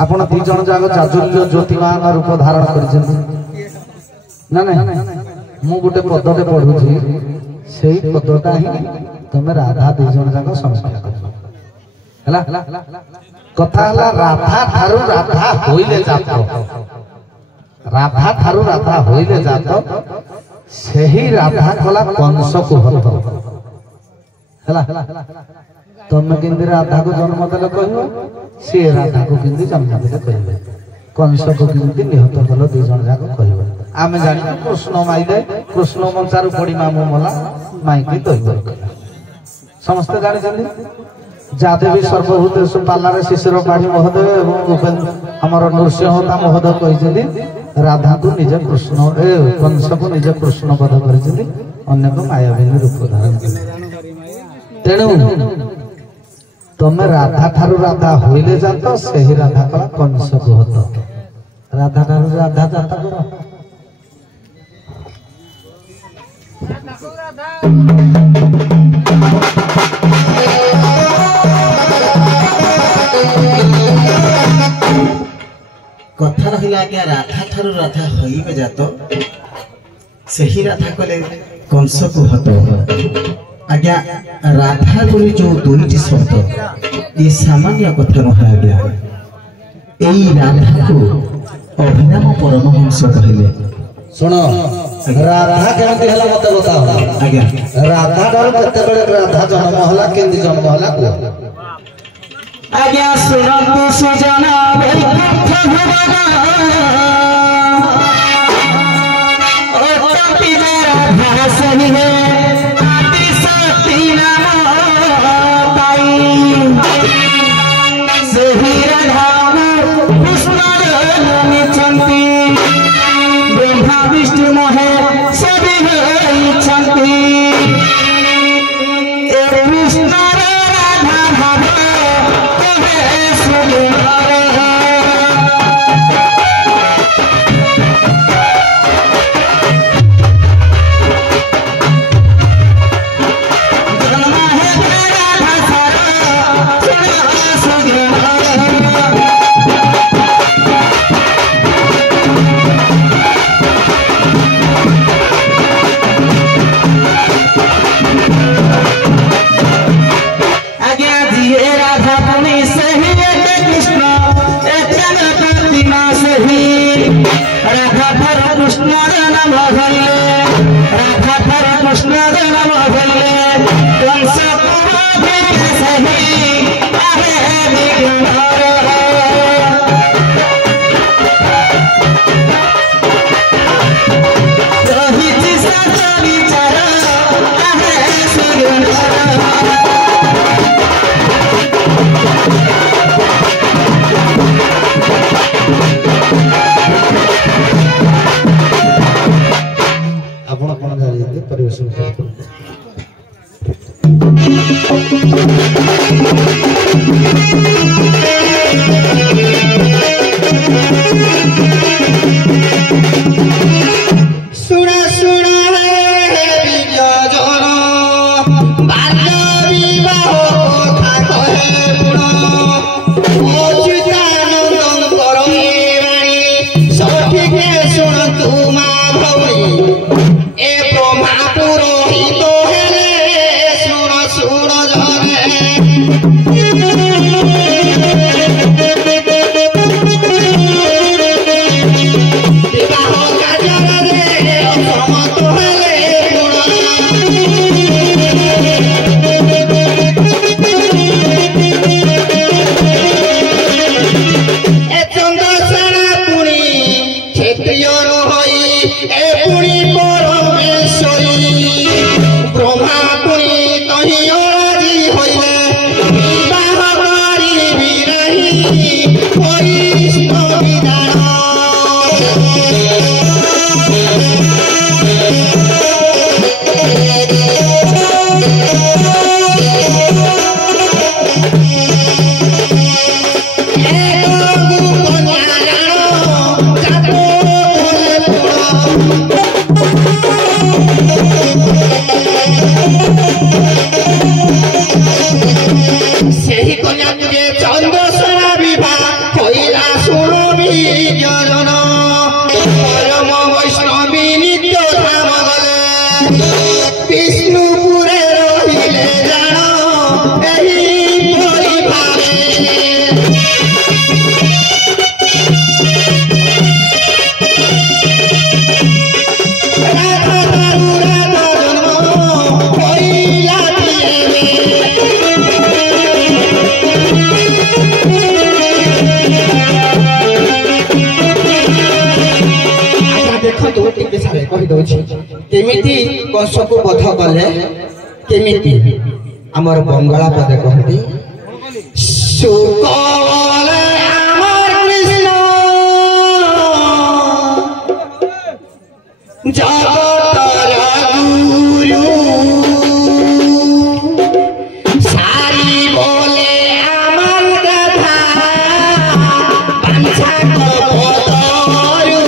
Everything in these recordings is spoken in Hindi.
आपण दी जन जाग जाजुल्य ज्योतिमान रूप धारण कर ना मु गोटे पदटे पढ़ुची से पदटा ही तुम राधा दी जन जाग समीक्षा कर कथा राधा ठारू राधा होइले जात राधा ठारू राधा होइले जात सेही राधा कला कंस को हत हला तुम किंदी राधा को जन्म देले कहबो से राधा को किंदी जन्म देले कहबो कंस को किंदी निहत कल दी जन जाक कहबो आमे जानि कृष्ण माइले कृष्ण मंचारु पड़ी मामू मला माइकी तोइबो समस्त जानि जल्दी जादेवी सर्वभूतेषु पालारे शिशिर पाढ़ी महोदय एवं उपेन्द्र हमर नृसिंहता महोदय कहिसेंदी राधा को निज कृष्ण कंस को निज कृष्ण पद करिसेंदी अन्य को मायाविनी रूप धारण तेणु तुम राधा ठारू राधा होइले जात सेही राधा कला कंस को हत राधा ठारू राधा जात करो कथा रहिला आज्ञा राधा ठारू राधा होइबे जात सेही राधा कले कंस को हत आज्ञा राधा गुरी जो दुईटी शब्द ये सामान्य कथा नहे आज्ञा एई राधा को अभिनव परमहंस कहले सुनो राधा केमती हला मते बताओ आज्ञा राधा डाल केते बेले राधा जन्म हला केंदी जन्म हला को आज्ञा सुनतु सुजना भक्त भगवान ओ कपि राधा सही है विष्णु महे सभी परिवेशन सुन कहि दउछि केमिति कंस को बध कले केमिति हमर बंगला पदे कहती सुकले हमर कृष्ण जगतर गुरु सारी बोले हमर कथा पंछा को पतरु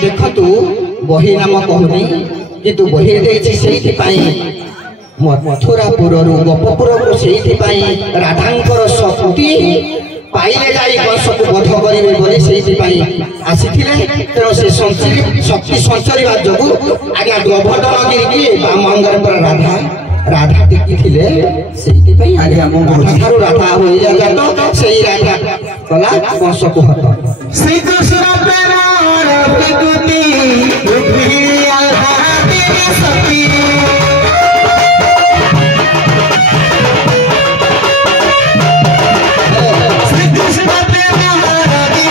देखतु बही नाम कहूनी किंतु बही देछि सेहि पाई मथुरापुर गोपपुर को सेहि पाई राधांकर शक्ति पाइले जाई कंस को बध करिवे बोले सेहि पाई आसीथिले तेरो से शक्ति संचरिवा जोगु आज्ञा द्रवडगिरी की बामंगर पर राधा टिकिथिले सेहि पाई आज्ञा राधा राधा होई जाता तो सेहि राधा कला कंस को हत श्री कृष्ण प्रेम प्रकृति रुक्मिणी आल्हादी सती श्री कृष्ण प्रेम प्रकृति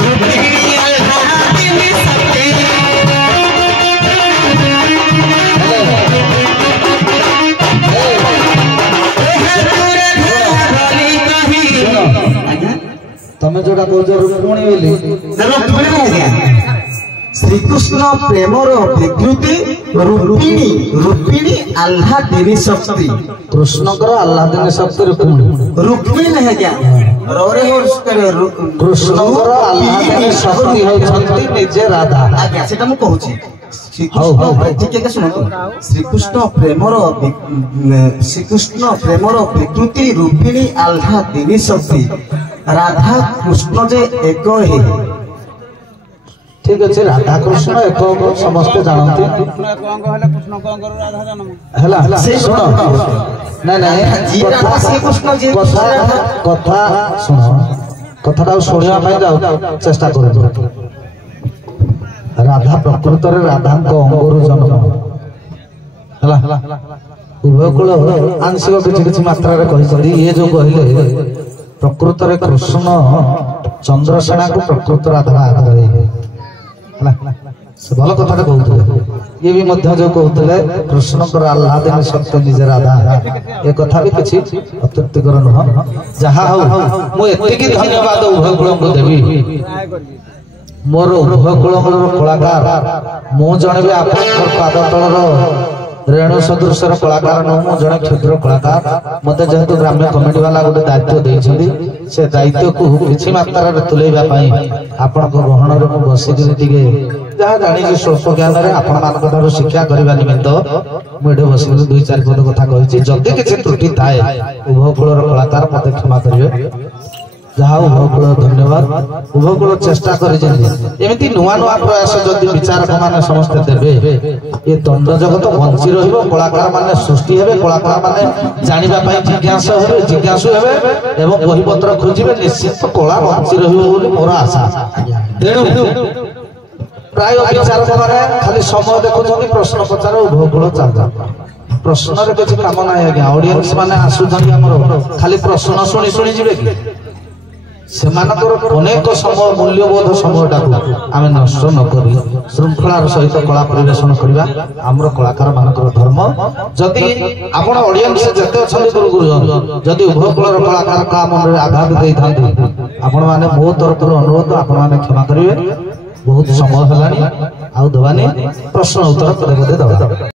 रुक्मिणी आल्हादी सती तमे जोड़ा कहछ रुक्मिणी बोली रुक्मिणी आज्ञा श्री कृष्ण प्रेमर विकृति रुक्मिणी रुक्मिणी आल्हादिनी शक्ति कृष्णकर आह्लादिनी शक्ति रुक्मिणी है क्या रोरे हो कृष्णकर आह्लादिनी शक्ति होछंती निजे राधा आज्ञा सेटा मु कहूची ठीक है सुनो श्री कृष्ण प्रेमर विकृति रूपिणी आल्हादिनी शक्ति राधा कृष्ण जे एक ही ठीक अच्छे राधा कृष्ण एक समस्त जानते सुन नहीं नहीं कथा सुन कथा शुणा जाओ चेष्टा कर राधा प्रकृत राधा अंगरु जन्म उभय कूल आंशिक किसी किसी मात्रा ये जो कहले प्रकृत कृष्ण चंद्रसेना को प्रकृत राधा आधार से भल कथा कहते ये भी जो कहते कृष्णकर आह्लादिनी शक्ति निजे राधा ए कथा भी किसी अत्युक्तिकर नुह जहाँ मुझे धन्यवाद उभय कूल को देवी मोर उभय कूल कलाकार मु जड़े भी आप पाद तलर रेणु सदृशर कलाकार नुह मु जड़े क्षुद्र कलाकार मत जेहेतु ग्राम्य कमिटी वाला गोटे दायित्व देइछथि से दायित्व को किछि मात्रा रे तुलेबा पई आपन को गहन रे मु बसिकि टिके जहाँ जानी स्वल्प ज्ञान रे आपण मान ठारू शिक्षा करबा निमित्त मु एठे बसिकि दुई चार पद कथा कहिछि जदि किछि त्रुटि थाए उभय कूलर कलाकार मते क्षमा करिवे जहाँ उभयकूल धन्यवाद उभयकूल चेष्टा करमती नुआ नुआ प्रयास जदि विचारक मैंने समस्ते देवे ये दंड जगत बंची रलाकार मैंने सृष्टि हे कलाकार मैंने जाना जिज्ञासु हे बहीपत्र खोजे निश्चित कला बंची रोर आशा तेणु प्राय विचारक मैंने खाली समय देखुं प्रश्न पचार उभयकूल चल प्रश्न किसी कम ना आज्ञा ऑडियंस मैंने आसुच्च खाली प्रश्न शुणी शुणी जी अनेक समय मूल्यबोध समय आम नष्ट नक श्रृंखलार सहित कला परिवेशन करवा आमर कलाकार मान धर्म जदि आप ऑडियंस जिते अच्छा गुरुजन जदि उभय कूलर कलाकार का मन में आघात दे था आपण मैंने मो तरफ अनुरोध आपण मैंने क्षमा करेंगे बहुत समय है दबानी प्रश्न उत्तर पदे पदे दबा।